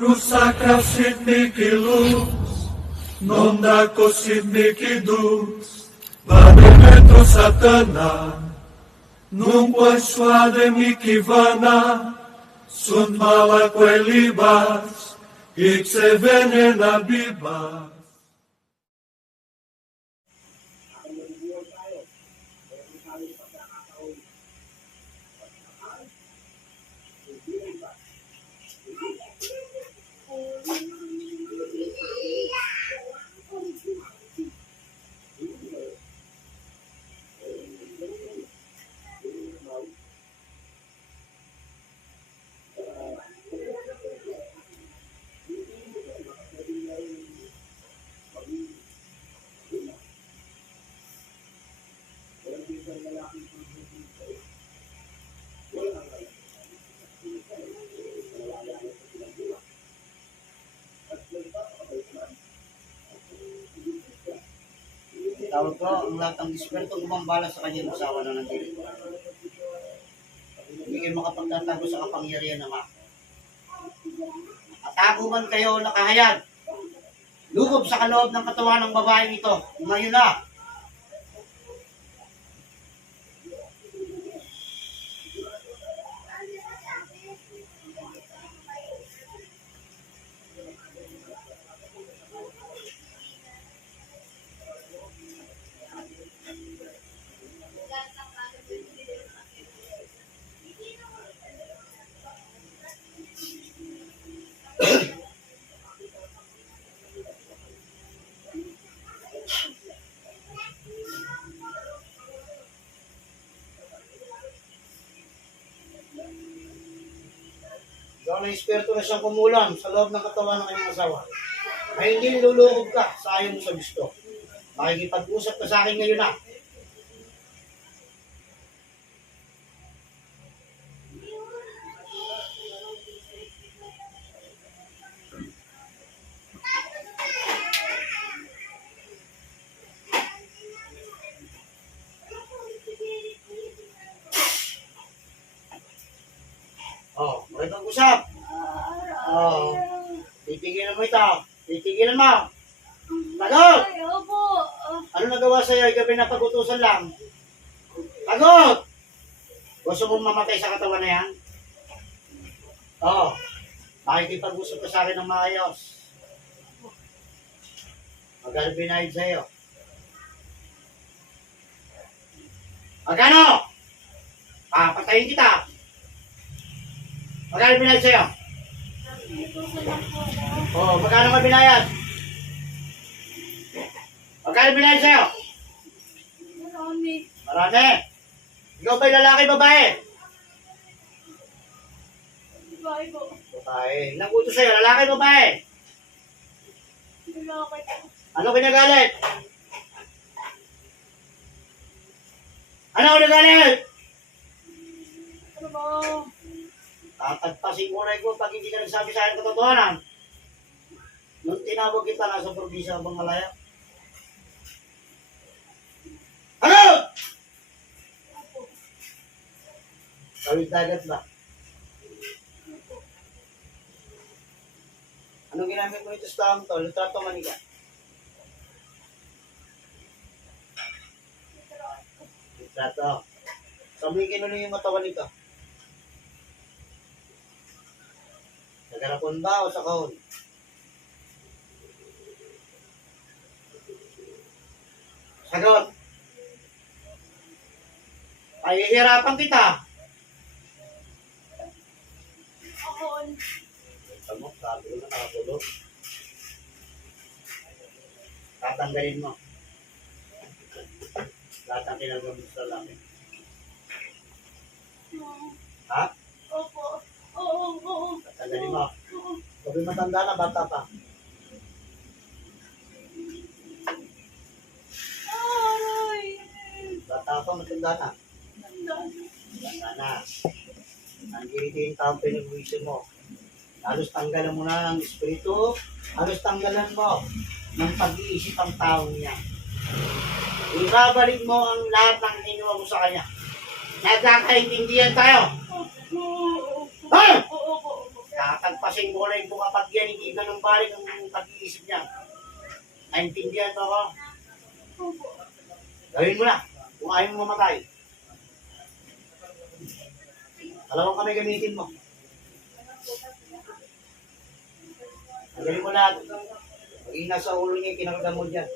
Rusaka sidniki luz, nondako sidniki dus, Bademetro satana, nung suade mikivana, sunt mala libas, ikse venena bibas. Tawag ko, ang lahat ng dispertong gumambala sa kanyang asawa na nandito. Hindi kayo makapagtatago sa kapangyarihan ng ako. Atago man kayo nakahayag. Lugob sa kaloob ng katawan ng babaeng ito. Ngayon na. Ikaw na eksperto na siyang kumulang sa loob ng katawan ng kanyang asawa. Na hindi nilulukob ka sa ayaw mo sa gusto. Makikipag-usap ka sa akin ngayon na. Oh, makipag-usap. Oh, titigilan mo ito. Titigilan mo. Tagot! Ay, opo. Ano nagawa sa'yo? Ikaw pinapagutusan lang. Tagot! Gusto mong mamatay sa katawan na yan? Oo. Makikipag-usap ka sa akin ng maayos. Magkano binayad sa'yo? Magkano? Patayin kita. Magkano binayad sa'yo? Oo, magkano ka binayad? Magkano binayad sa'yo? Marami. Marami. Ikaw ba'y lalaki, babae? Bahay po. Babae. Ilang utos sa'yo? Lalaki, babae? Lalaki po. Ano kinagalit? Ano kinagalit? Trabaho. Tatagpasin mo na ko pag hindi ka nagsabi sa akin katotohanan. Nung tinawag kita, nasa probinsya ka bang malaya? Ano? Kawit dagat ba? Anong ginamit mo ito sa taong to? Litrato manika. Litrato. Sabi kinulo yung matawan nito. Sa garapon ba o sa kahon? Sagot. Ay, hihirapan kita. Ako. Ito mo, sabi ko na nakatulog. Tatanggalin mo. Lahat ang kinagamit sa lalaki. Ha? Opo. Oo. Tatanggalin mo. Sabi matanda na, bata pa. Aray. Bata pa, matanda na. Bata na. Nandiyan taong pinag-uwisin mo. Halos tanggalan mo na ng espiritu. Halos tanggalan mo ng pag-iisip ang taong niya. Ibabalik mo ang lahat ng inuwa mo sa kanya. Nagkakaintindihan tayo. Oo. Ha? Oo. Tatagpasin ko rin po kapag yan, hindi ganun balik ang pag-iisip niya. Naintindihan mo ako? Opo. Gawin mo na. Kung ayaw mo mamatay. Dalawang kamay gamitin mo. Tanggalin mo lahat. Maging nasa ulo niya yung kinakagam mo dyan.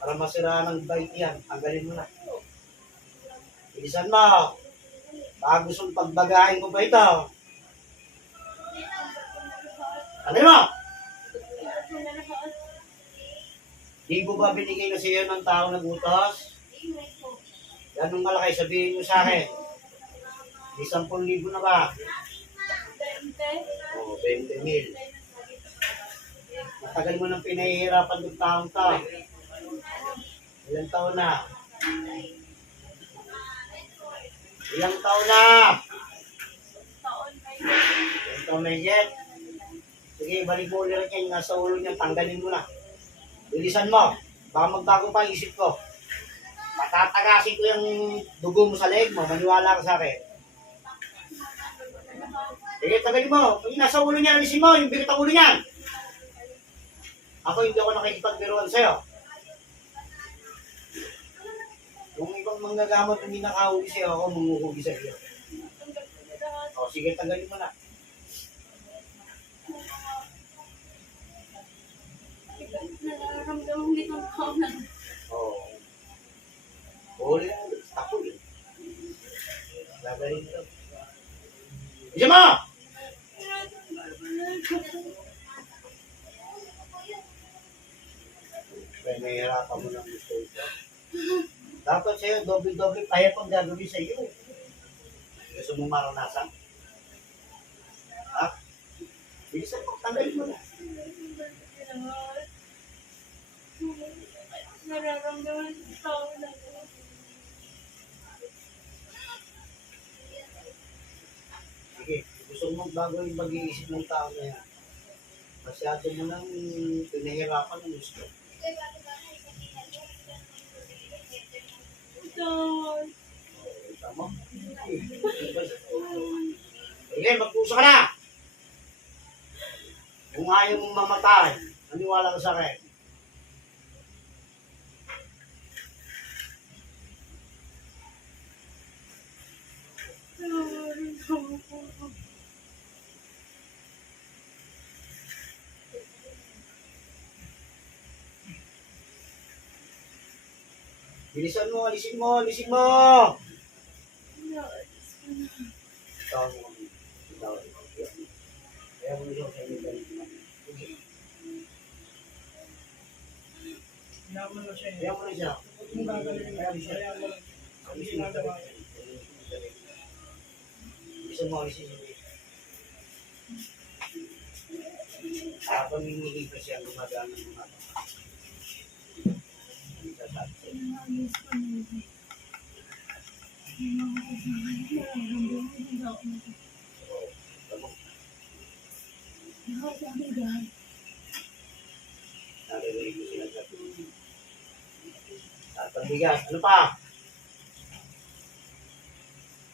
Para masiraan ng bait yan. Tanggalin mo na. Bilisan mo. Baka gusto pagbagahin ko pa ito. Tanggalin mo! Ito na lahat. Di ko ba binigay na sa iyo ng tao na butas? Opo. Ganong malaki, sabihin mo sa akin. Di 10,000 na ba? 20. O, 20,000. Matagal mo nang pinahihirapan ng taong ka. Ilang taon na? Ilang taon na? Taon kayo. Ilang taon na yet? Sige, balik mo ulit yan. Nasa ulo niya, tanggalin mo na. Bilisan mo. Baka magbago pa ang isip ko. Matatagasin ko yung dugo mo sa leg mo. Maniwala ka sa akin. Sige, tagalin mo. Yung nasa ulo niya, alisin mo. Yung bigat ang ulo niya. Ako hindi ako nakikipagbiruan sa'yo. Kung ibang manggagamot hindi nakahuli sa'yo, ako manguhugi sa'yo. Tanggal ko na lahat. O, sige, tagalin mo na. Nararamdaman nitong taon na. Oo. Huli na ulit. Ako eh. Gagaling ito. Isa mo! Kaya nahihirapan mo ng gusto ito. Dapat sa'yo, doble-doble kaya pang gagawin sa'yo. Gusto mong maranasan? Ha? Bilisan mo, tanggalin mo na. Nararamdaman nitong taon na. Sige, gusto mo bago yung mag-iisip ng tao na yan. Masyado mo nang pinahirapan ng gusto. Taon. Tama? Sige, magpuso ka na! Kung ayaw mong mamatay, naniwala ka sa akin. Bilisan mo, alisin mo, alisin mo! Tawag mo kami. Tawag mo kami. Kaya mo siya sa inyo balik mo. Sige. Kaya mo na siya. Kaya mo siya. Alisin mo. Bilisan mo, alisin mo. Habang hinihig pa siya, gumagana ng mga Naririnig mo sila sa bigas. Ano pa?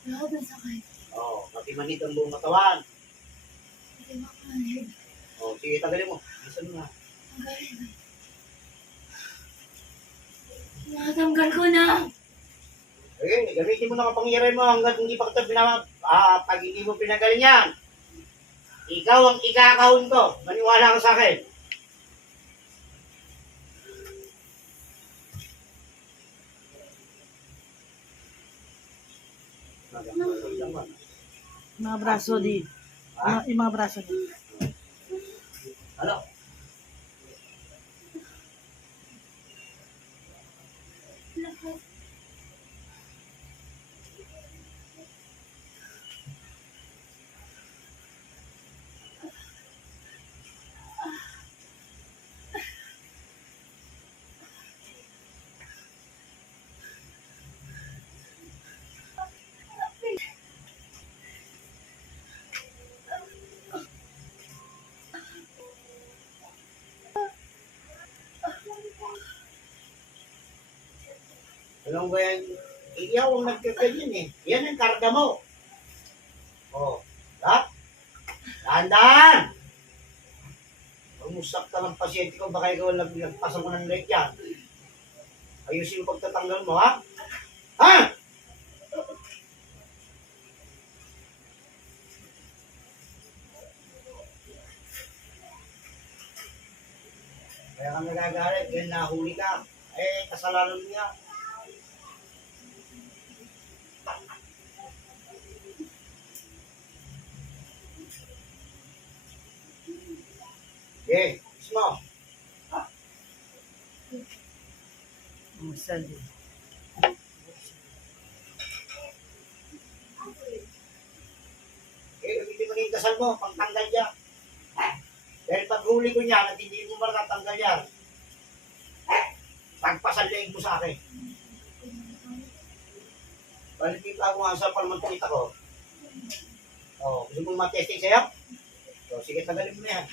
Lahat ng sakit. Oo, pati manit ang buong katawan. Hindi makalit. Oo, sige, tagalin mo. Bilisan mo na. Natanggal ko na. Okay, gamitin mo na kapangyarihan mo hanggat hindi pa kita pag hindi mo pinagaling yan. Ikaw ang ikakahon ko. Maniwala ka sa akin. Mga braso di. Ha? Yung mga braso di. Ano? Lahat. Alam ba yan? Ikaw ang nagkaganyan eh. Yan ang karga mo. Oh. Lahat? Dahan-dahan! Huwag mo sakta ng pasyente ko, baka ikaw nagpasan ko ng leg yan. Ayusin mo pagtatanggal mo, ha? Ha? Kaya ka nagagalit, dahil nahuli ka. Eh, kasalanan mo niya. Okay, mo. Masal din. Okay, gamitin mo na yung dasal mo, pagtanggal niya. Dahil pag huli ko niya, at hindi mo ba natanggal yan, tagpasan leeg mo sa akin. Balikin ako nga sa palmantukita ko. O, gusto mo matesting sa'yo? O, sige, tagalin mo na yan.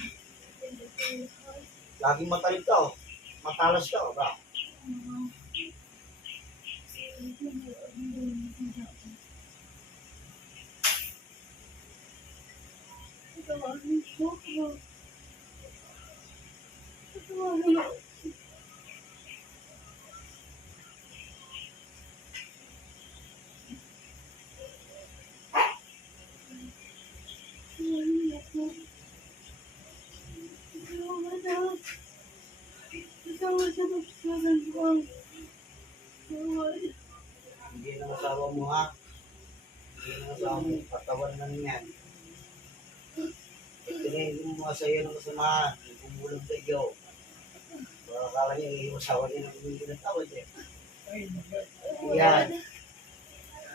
Laging matalim ka, o. Matalas ka, o ba? Hindi na masawa mo, ha? Hindi na masawa mo. Patawan na yan. Ito mo mga sa'yo ng kasamahan. Bumulong sa iyo. Baka akala niya, iiwasawa niya ng hindi ng tawad, eh. Yan.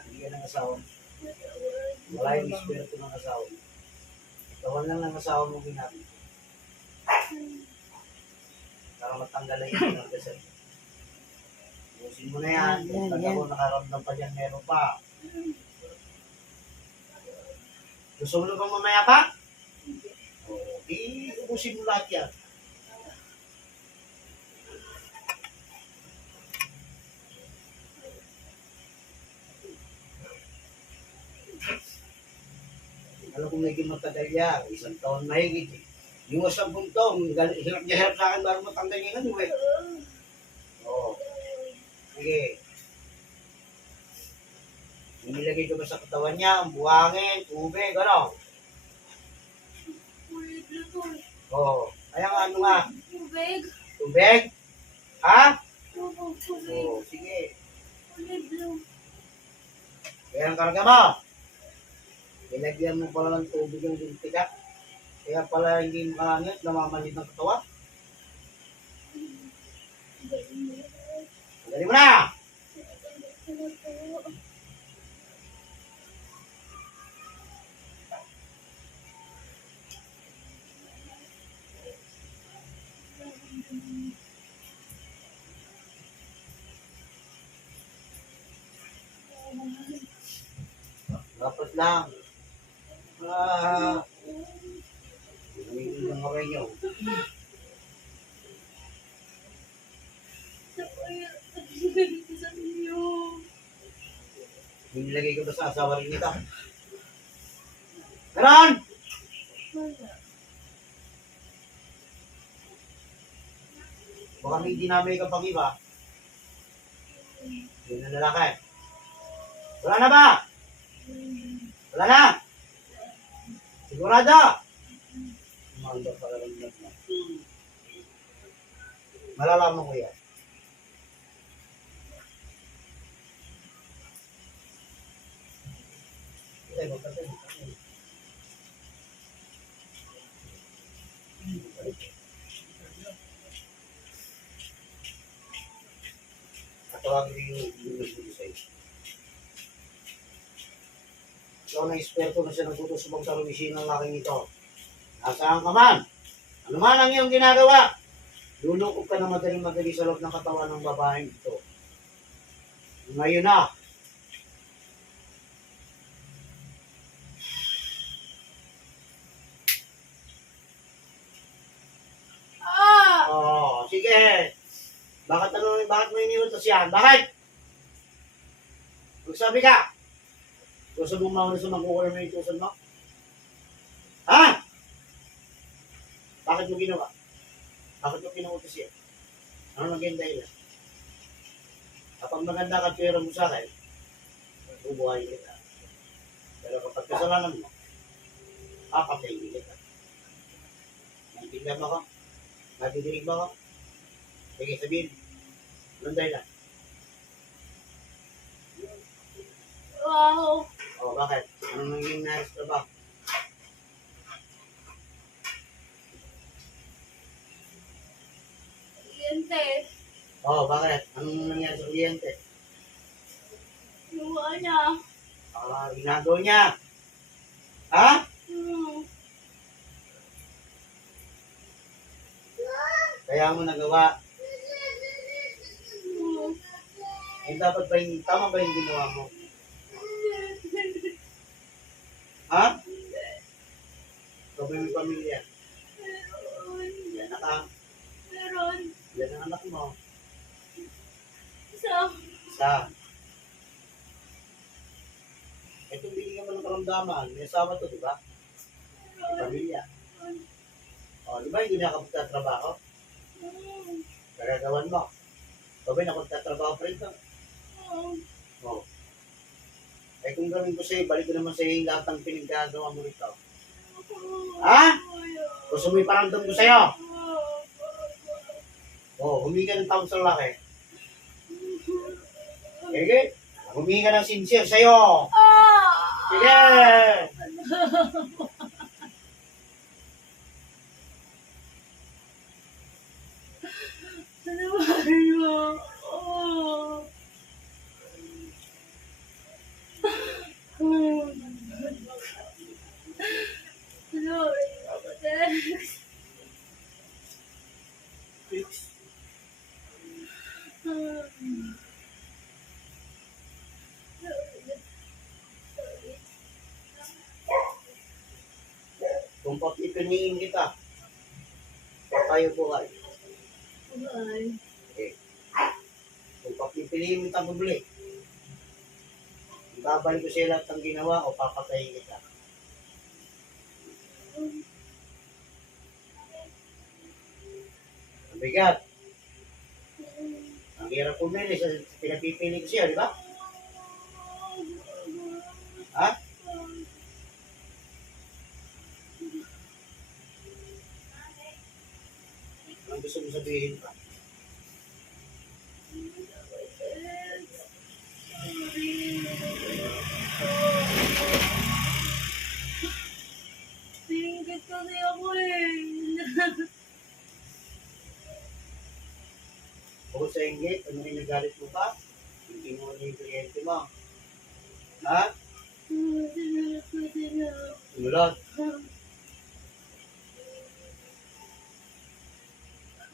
Hindi yan ang asawa mo. Wala yung espiritu ng asawa mo. Tawan lang ng asawa mo ginagawa. Para matanggal lang yung pinagdasal. Ubusin mo na yan. Kung taga mo nakaramdam pa dyan, meron pa. Gusto mo na bang mamaya pa? Okay, ubusin mo lahat yan. Alam kong naging matagal yan. 1 taon mahigit, eh. Yung 10 taon, hirap niya hirap sa akin bago matanggal niya nga, eh. Oo. Sige. Inilagay ko ba sa katawan niya, ang buhangin, tubig, ano? Oo. Kaya nga, ano nga? Tubig? Tubig? Ha? Tubig. Oo, sige. Kulay blue. Kaya ang karga mo. Ilagyan mo pala ng tubig yung dintika. Kaya pala hindi makangit, namamanid ng katawan. Galing mo na! Dapat lang. Hindi lang kaway niyo. Sa inyo. Nilagay ko ba sa asawa rin nito? Meron! Baka may dinamay ka pang iba. Yun na lalaki. Wala na ba? Wala na? Sigurado? Manda pala ng lahat na. Malalaman ko yan. Ay, magkasal. Katawagin yung nagbuto sa'yo. Ikaw na eksperto na siya nagtutusubang sa rumisyon ng laking ito. Nasaan ka man? Ano man ang iyong ginagawa? Lulukog ka na madaling-madali sa loob ng katawan ng babaeng ito. Ngayon na. Oh, sige. Bakit mo iniutos yan? Bakit? Magsabi ka. Gusto mong mauna sa magkukulang mo yung tusan mo? Ha? Bakit mo ginawa? Bakit mo pinuutos yan? Ano naging dahilan? Kapag maganda ka pera mo sa akin, bubuhayin kita. Pero kapag kasalanan mo, papatayin kita. Naintindihan mo ako? Nabidinig mo ako? Sige, sabihin. Anong dahilan? Wow. O, bakit? Anong naging nais na ba? Kliyente. O, bakit? Anong nangyari sa kliyente? Luwa niya. Ginagawa niya. Ha? Kaya mo nagawa. Eh, dapat ba yung, tama ba yung ginawa mo? Ha? Ikaw ba yung pamilya? Yan na ka. Meron. Yan ang anak mo. Isa. Isa. Ito binigyan mo ng karamdaman. May asawa to, di ba? May pamilya. O, di ba hindi nakapagtatrabaho? Kagagawan mo. Ikaw ba nakapagtatrabaho pa rin to? O. Eh kung gawin ko sa'yo, balik ko naman sa'yo yung lahat ng pinaggagawa mo rito. Ha? Gusto mo iparamdam ko sa'yo? O, humingi ka ng tawag sa lalaki. Sige. Humingi ka ng sincere sa'yo. Sige. Ano ba yun? Sorry, kapatid. Kung papipiliin kita, papayo buhay. Bye. Okay. Kung papipiliin mo itang bubli, ibabalik ko sa'yo lahat ng ginawa o papatayin kita. Ang bigat. Ang hirap pumili sa pinapipili ko siya, di ba? Ha? Ang gusto mo sabihin pa? Singgit kasi ako eh. Bukod sa inggit, ano yung nagalit mo pa? Hindi mo na yung kliyente mo. Ha? Sinulot ko sila. Sinulot.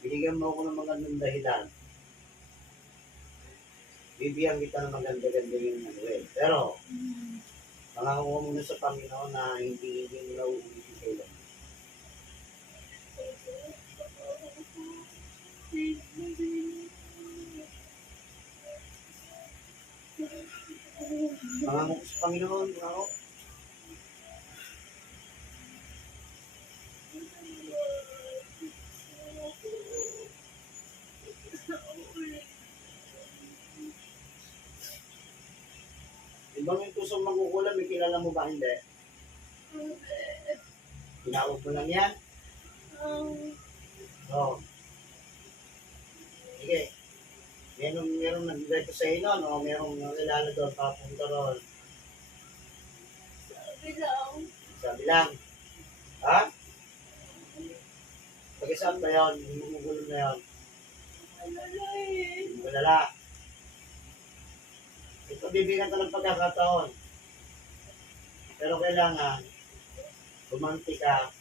Binigyan mo ako ng magandang dahilan. Bibigyan kita ng maganda-ganda yung ano eh. Pero, mangakuha mo na sa Panginoon na hindi mo na uulitin kailan. Mangakuha ko sa Panginoon, mangakuha. Ibang yung tusong magkukulam, may kilala mo ba hindi? Tinawag mo lang yan? Oo. Sige. Meron nag-direct sa inyo, no? Merong nakilala doon, papunta roon. Sabi lang. Ha? Pagka saan ba yun? Yung gugulong na yun? Malala. Ito, bibigyan ka ng pagkakataon. Pero kailangan, bumanti ka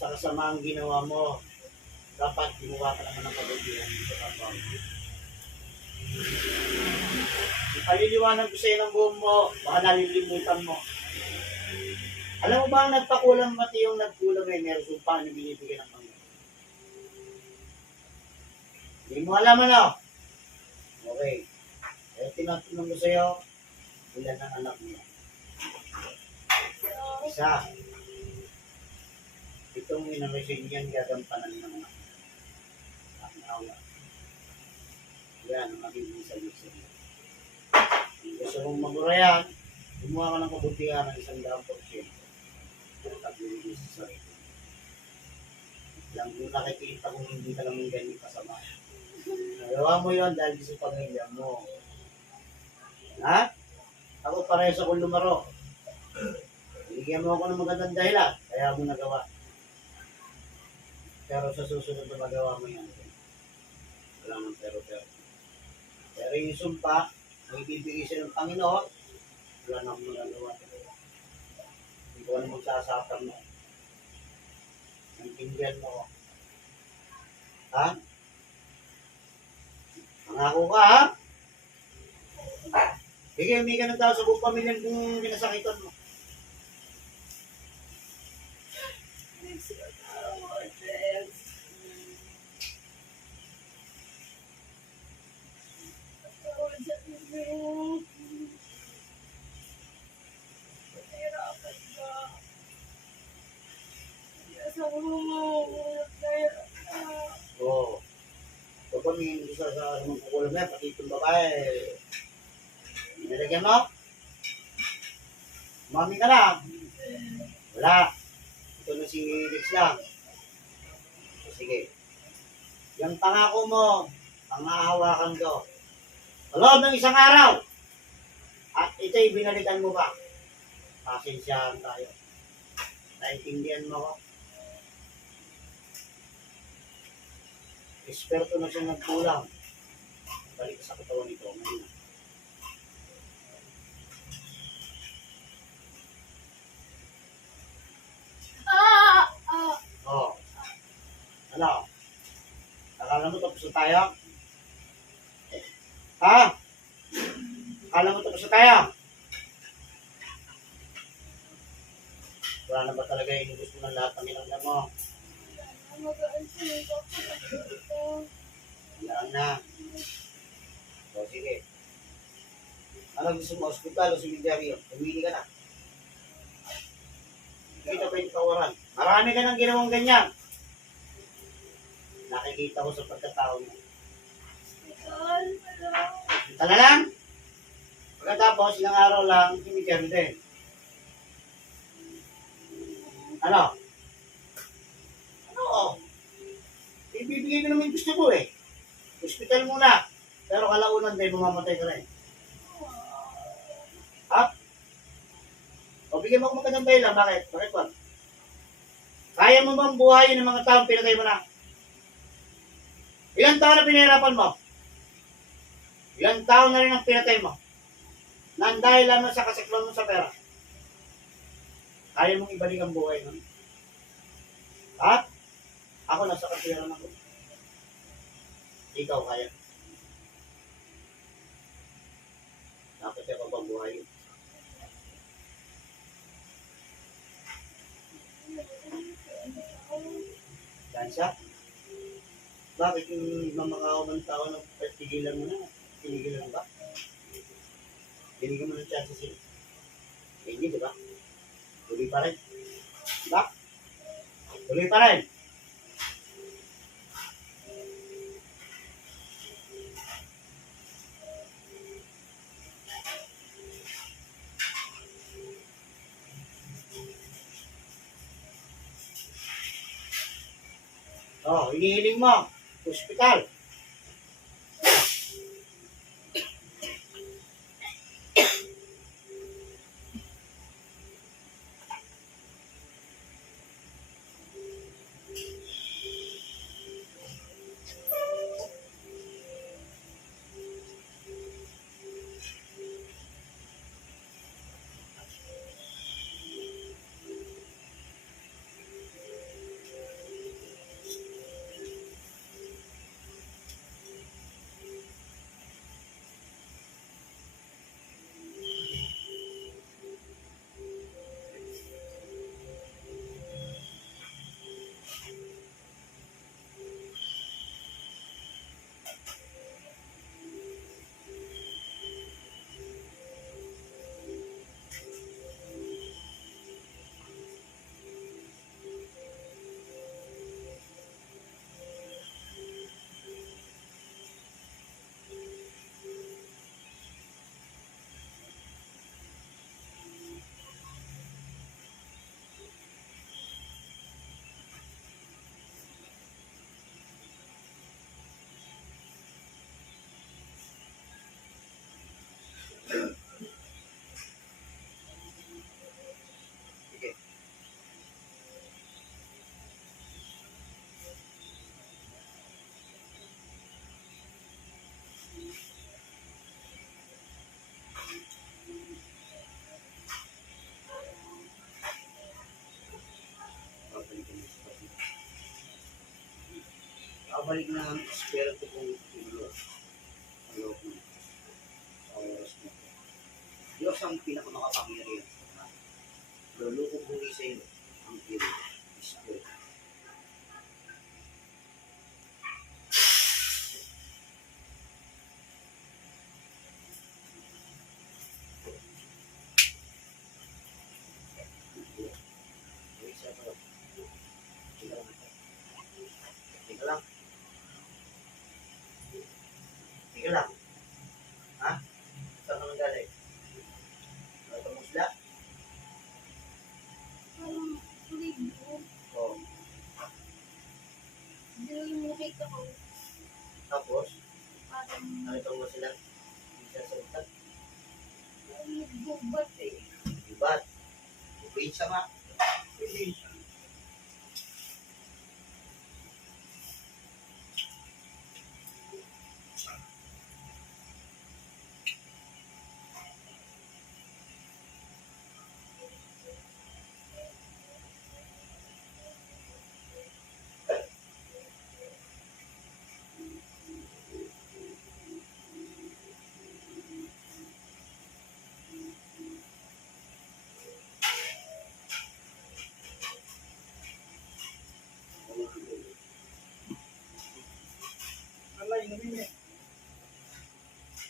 sa kasamaang ginawa mo. Dapat gumawa ka naman ng kabutihan sa kapwa. Ipaliliwanag ko sa iyo ng buong mo, baka nalilimutan mo. Alam mo ba ang nagpakulang mati yung nagkulang ay meron sumpa na binibigyan ng Panginoon? Hindi mo alam ano? Okay. Kaya tinatanong ko sa iyo, ilan ang anak mo? Isa. itong inamisyon yan, gagampanan ng mga awa. Yan, ang magiging solution. Kung gusto mong magura yan, gumawa ka ng kabutihan ng 100%. Tagbibigay sa sarili. Lang kung nakikita kung hindi ka naman ganyan kasama. Nagawa mo yun dahil sa pamilya mo. Ha? Ako parehas akong lumaro. Binigyan mo ako ng magandang dahilan, kaya mo nagawa. Pero sa susunod na magawa mo yan, wala nang pero-pero. Pero yung sumpa, may bibigay siya ng Panginoon, wala nang magagawa. Hindi ko na magsasaktan mo. Naintindihan mo. Ha? Pangako ka, ha? Sige, may ka ng tao sa buong pamilya kung pinasakitan mo. Oo. Kung pamilya isa sa mga kukulam na, pati itong babae, nilagyan mo? Mami ka na? Wala. Ito na si Rex lang. So, sige. Yung pangako mo, pangahawakan ko. Sa loob ng isang araw, at ito'y binalikan mo ba? Pasensyahan tayo. Naintindihan mo ko? Esperto na siya nagkulang. Balik sa katawan nito. Ngayon na. Oh. Ano? Akala mo tapos na tayo? Ha? Akala mo tapos na tayo? Wala na ba talaga yung gusto ng lahat ng ilang mo? Wala na. O sige. Ano gusto mo? Hospital o cemetery? Pumili ka na. Kita pa yung kawaran. Marami ka nang ginawang ganyan. Nakikita ko sa pagkatao mo. Kita na lang. Pagkatapos, ilang araw lang, cemetery din. Ano? Ano? Ibibigay ko naman gusto mo eh. Hospital muna. Pero kalaunan din, mamamatay ka rin. Ha? O, bigyan mo ako magandang dahilan. Bakit? Bakit ba? Kaya mo bang buhayin ng mga taong pinatay mo na? Ilang taon na pinahirapan mo? Ilang taon na rin ang pinatay mo? Nang dahil lamang sa kasaklan mo sa pera. Kaya mong ibalik ang buhay mo? Ha? Ako nasa katiyaran ako. Ikaw kaya. Dapat ako bang buhayin? Dansa? Bakit yung mamakaw ng tao na tigilan mo na? Tinigilan mo ba? Binigyan mo ng chance sila. Hindi, di ba? Tuloy pa rin. Di ba? Tuloy pa rin. Oh, hinihiling mo. Hospital. makabalik na ang espiritu kong Diyos. Ang loob mo. Sa oras mo. Diyos ang pinakamakapangyarihan. Lulukog muli sa iyo ang iyong espiritu. Tika lang. Tika lang. Ha? Saan ka nanggaling? Ito musla? Parang libo. Oo. Hindi yung nakita ko. Tapos, Parang nakita mo sila? Hindi siya salita. nagbubat eh. Ibat. Probinsya nga. Probinsya.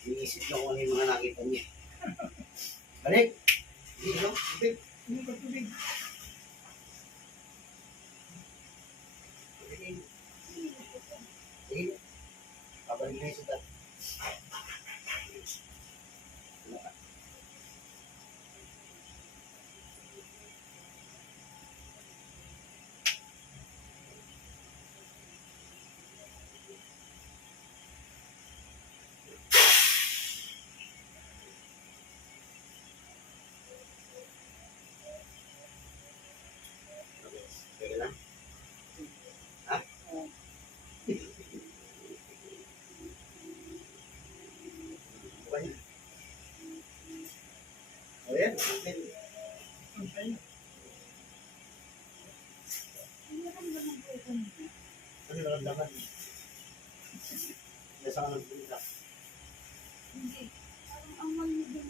Iniisip na kung ano yung mga nakita niya. Balik! Hindi, no? Tubig. Tubig. Sige. Babalik na yung sugat. Pwede lang? Ha? Okay. Ayan. Ano naramdaman? Nasa ka nagpunta? Hindi. Parang ang manibig.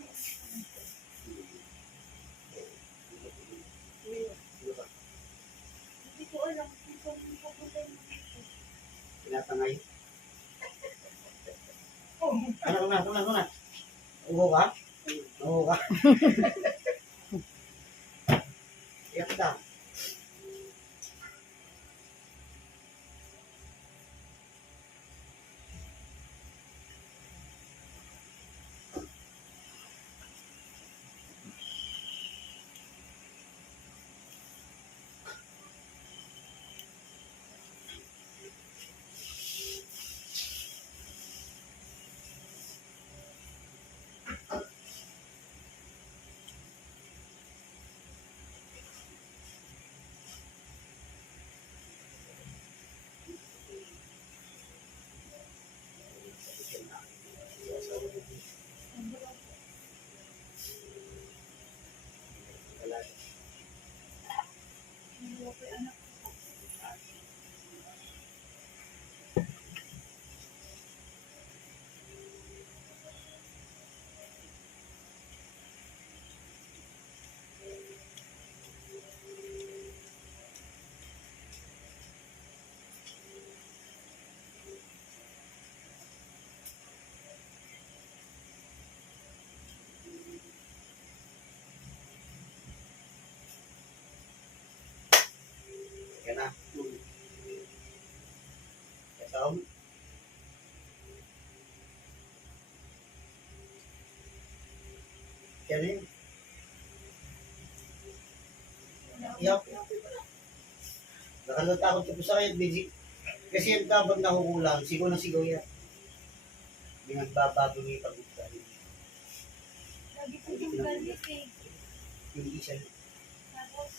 Hindi ko alam kung saan yung papunta yung mga ito. Tinatangay. Ano na? Uho ka? Uho ka? Iyak ka. Yan na. Kasam. Yan yun. Yup. Nakalatakot ko po sa kayo, Bidji. Kasi yung dapat nakukulang, sigaw na sigaw yan. Hindi nagbabago niya yung pag-ugali. Lagi ko yung galit eh. Hindi siya. Tapos,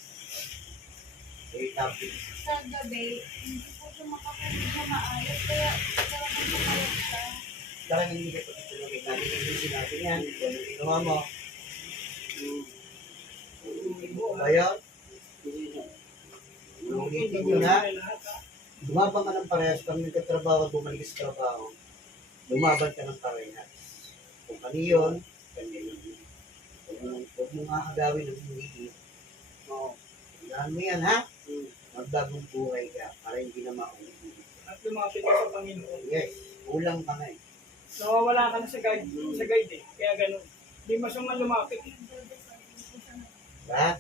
Very topic. sa gabi, hindi po siya makapalit na maayos. Kaya, talagang pumayag siya. Saka hindi ka tutulungin natin yung sinabi niyan. Kung ano ginawa mo. Kaya, ulitin nyo na. Lumabang ka ng parehas, pag nagkatrabaho at bumalik ka sa trabaho, lumaban ka ng parehas. Kung ano yun, ganyan yun. Huwag mong kakagawin ng hindi. Oo. Tandaan mo yan, ha? Magbagong buhay ka para hindi na maulit. At lumapit ka sa Panginoon. Yes, kulang ka na eh. Nawawala ka na sa guide eh. Kaya ganun. Hindi masama lumapit. Lahat?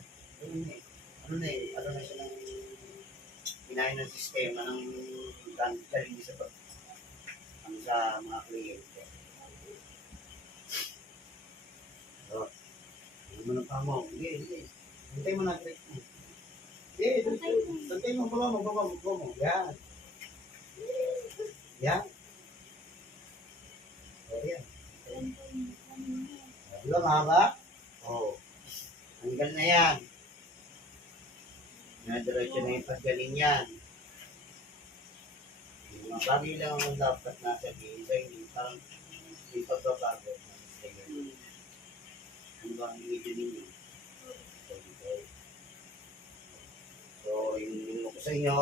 Ano na siya ng pinahin ng sistema ng galing sa pag sa mga kliyente. So, hindi mo na pa mo. Hindi. Hintay mo na trip mo. Hintay mo, baba mo. Yan. Yan. O, yan. Diba, mahaba? Oo. Hanggang na yan. Nadiretso na yung paggaling yan. Yung mga bagay lang ang dapat nasa hindi parang hindi pagbabago. Ano ba ang video ninyo? So, yung ko sa inyo,